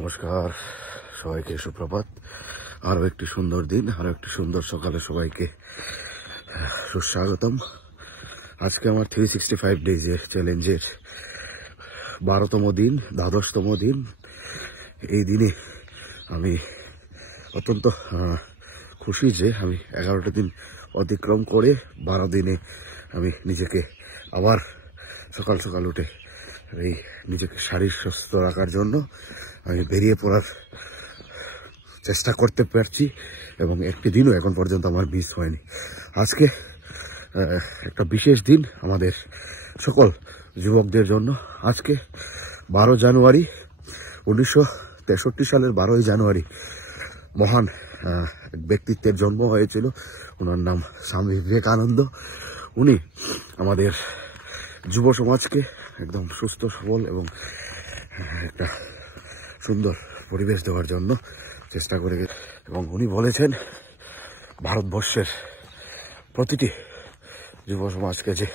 নমস্কার সবাইকে, সুপ্রভাত। আরো একটি সুন্দর দিন, আরো একটি সুন্দর সকালে সবাইকে সুস্বাগতম। আজকে আমার 365 ডেজ চ্যালেঞ্জের 12তম দিন, 12তম দিন। এই দিনে আমি অত্যন্ত খুশি যে আমি 11টা দিন অতিক্রম করে 12 দিনে আমি নিজেকে আবার সকাল সকাল উঠে এই নিজেকে শারীরিক সুস্থ রাখার জন্য আমি বেরিয়ে পড়ার চেষ্টা করতে পারছি এবং একটি দিনও এখন পর্যন্ত আমার মিস হয়নি। আজকে একটা বিশেষ দিন আমাদের সকল যুবকদের জন্য। আজকে 12 জানুয়ারি 1963 সালের 12ই জানুয়ারি মহান এক ব্যক্তিত্বের জন্ম হয়েছিল। ওনার নাম স্বামী বিবেকানন্দ। উনি আমাদের যুব সমাজকে একদম সুস্থ সবল এবং একটা সুন্দর পরিবেশ দেওয়ার জন্য চেষ্টা করে, এবং উনি বলেছেন ভারতবর্ষের প্রতিটি যুব সমাজকে যে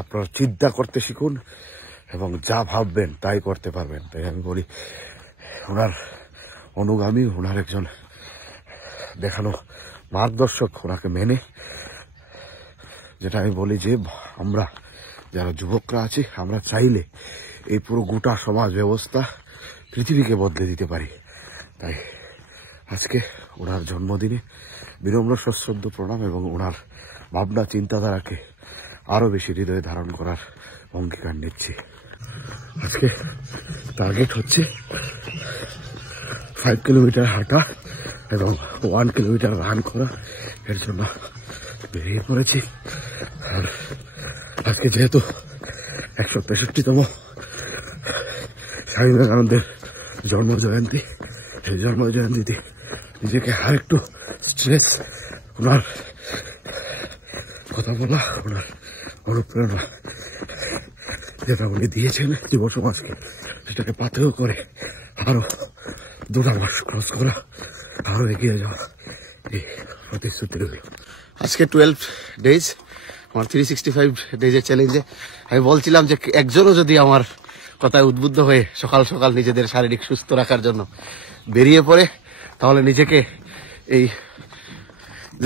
আপনারা চিন্তা করতে শিখুন এবং যা ভাববেন তাই করতে পারবেন। তাই আমি বলি, ওনার অনুগামী, ওনার একজন দেখানো মার্গদর্শক, ওনাকে মেনে যেটা আমি বলি যে আমরা যারা যুবকরা আছি, আমরা চাইলে এই পুরো গোটা সমাজ ব্যবস্থা পৃথিবীকে বদলে দিতে পারি। তাই আজকে ওনার জন্মদিনে বিনম্র সশ্রদ্ধ প্রণাম এবং ওনার ভাবনা চিন্তাধারাকে আরো বেশি হৃদয়ে ধারণ করার অঙ্গীকার নিচ্ছি। আজকে টার্গেট হচ্ছে 5 কিলোমিটার হাঁটা এবং 1 কিলোমিটার রান করা। এর জন্য বেরিয়ে পড়েছি। আর আজকে যেহেতু 163তম স্বামী বিবেকানন্দের জন্ম জয়ন্তী, এই জন্ম জয়ন্তীতে নিজেকে আর একটু স্ট্রেস, ওনার কথা বলা, ওনার অনুপ্রেরণা যেটা উনি দিয়েছেন যুব সমাজকে, সেটাকে পাথেয় করে আরো 2টা মাস ক্রস করা, আরো এগিয়ে যাওয়া, এই প্রতিশ্রুতি রইল। আজকে 12 ডেজ আমার 365 ডেজের চ্যালেঞ্জে আমি বলছিলাম যে একজনও যদি আমার কথায় উদ্বুদ্ধ হয়ে সকাল সকাল নিজেদের শারীরিক সুস্থ রাখার জন্য বেরিয়ে পড়ে, তাহলে নিজেকে এই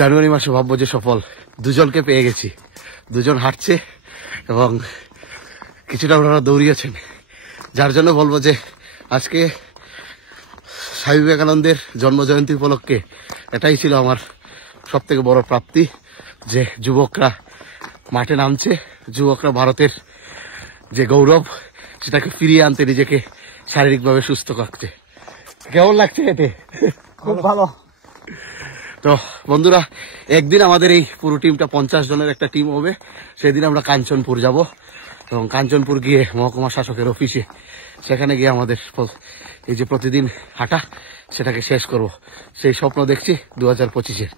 জানুয়ারি মাসে ভাববো যে সফল। 2জনকে পেয়ে গেছি, 2জন হাঁটছে এবং কিছুটা ওনারা দৌড়িয়েছেন, যার জন্য বলবো যে আজকে স্বামী বিবেকানন্দের জন্মজয়ন্তী উপলক্ষে এটাই ছিল আমার সব থেকে বড় প্রাপ্তি, যে যুবকরা মাঠে নামছে, যুবকরা ভারতের যে গৌরব সেটাকে ফিরিয়ে আনতে নিজেকে শারীরিকভাবে সুস্থ করছে। কেমন লাগছে এতে? খুব ভালো। তো বন্ধুরা, একদিন আমাদের এই পুরো টিমটা 50 জনের একটা টিম হবে। সেদিন আমরা কাঞ্চনপুর যাব এবং কাঞ্চনপুর গিয়ে মহকুমা শাসকের অফিসে, সেখানে গিয়ে আমাদের এই যে প্রতিদিন হাঁটা সেটাকে শেষ করব। সেই স্বপ্ন দেখছি 2025-এর।